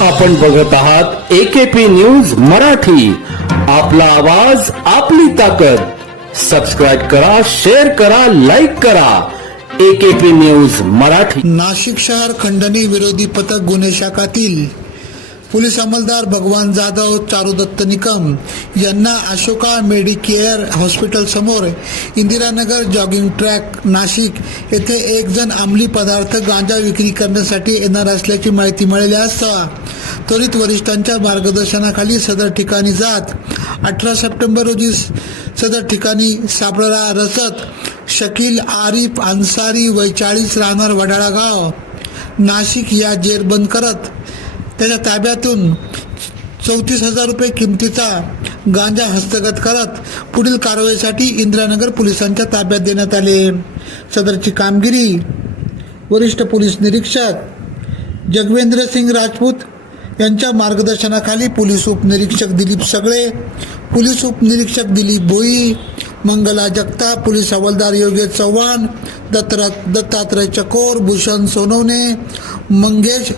आपण बघत आहात एकेपी न्यूज मराठी. आपला आवाज आपली ताकद. सबस्क्राईब करा शेअर करा लाईक करा. AKP news Marathi. नाशिक शहर खंडणी विरोधी पथक गुन्हे शाखातील पोलीस अंमलदार भगवान जाधव चारुदत्त निकम यांना अशोका मेडिकेअर हॉस्पिटल समोर इंदिरानगर जॉगिंग ट्रॅक नाशिक येथे एक जण अंमली पदार्थ गांजा विक्री करण्यासाठी येणार असल्याची माहिती मिळाली असता. त्वरित वरिष्ठांच्या मार्गदर्शनाखाली सदर ठिकाणी जात. अठरा सप्टेंबर रोजी सदर ठिकाणी सापळा रचत शकील आरिफ अन्सारी वैचाळीस राहणार वडाळा गाव नाशिक या जेरबंद करत. त्याच्या ताब्यातून चौतीस हजार रुपये किमतीचा गांजा हस्तगत करत पुढील कारवाईसाठी इंदिरानगर पोलिसांच्या ताब्यात देण्यात आले. सदरची कामगिरी वरिष्ठ पोलीस निरीक्षक जगवेंद्र सिंग राजपूत यांच्या मार्गदर्शनाखाली पोलीस उपनिरीक्षक दिलीप सगळे पोलीस उपनिरीक्षक दिलीप भोई मंगला जगताप पोलीस हवालदार योगेश चव्हाण दत्तरा दत्तात्रय चकोर भूषण सोनवणे मंगेश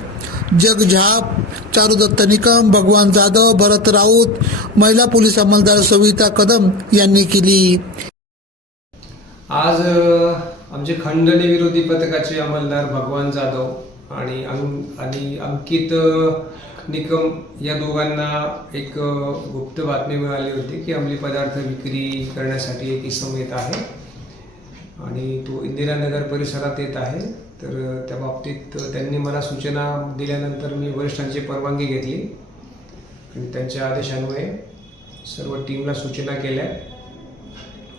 जगझाप चारुदत्त निकम भगवान जाधव भरत राऊत महिला पोलीस अंमलदार सविता कदम यांनी केली. आज आमचे खंडणी विरोधी पथकाचे अंमलदार भगवान जाधव आणि अंग आणि अंकित निकम या दोघांना एक गुप्त बातमी मिळाली होती की अंमली पदार्थ विक्री करण्यासाठी एक इसम येत आहे. आणि तो इंदिरानगर परिसरात येत आहे. तर त्या बाबतीत त्यांनी मला सूचना दिल्यानंतर मी वरिष्ठांची परवानगी घेतली. आणि त्यांच्या आदेशान्वये सर्व टीमला सूचना केल्या.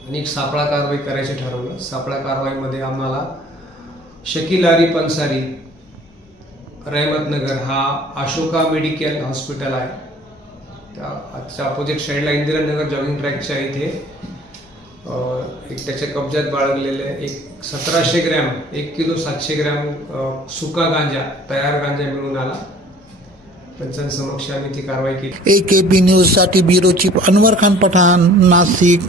आणि एक सापळा कारवाई करायचं ठरवलं. सापळा कारवाईमध्ये आम्हाला शकील आरिफ अन्सारी रहमतनगर हा अशोका मेडिकल हॉस्पिटल आहे. त्या आजच्या अपोजिट साईडला इंदिरानगर जॉगिंग ट्रॅकच्या इथे एक त्याच्या कब्जात बाळगलेले एक सतराशे ग्रॅम एक किलो सातशे ग्रॅम सुका गांजा तयार गांजा मिळून आला. पंचांसमक्ष आम्ही ती कारवाई केली. ए के बी न्यूजसाठी ब्युरो चीफ अनवर खान पठाण नाशिक.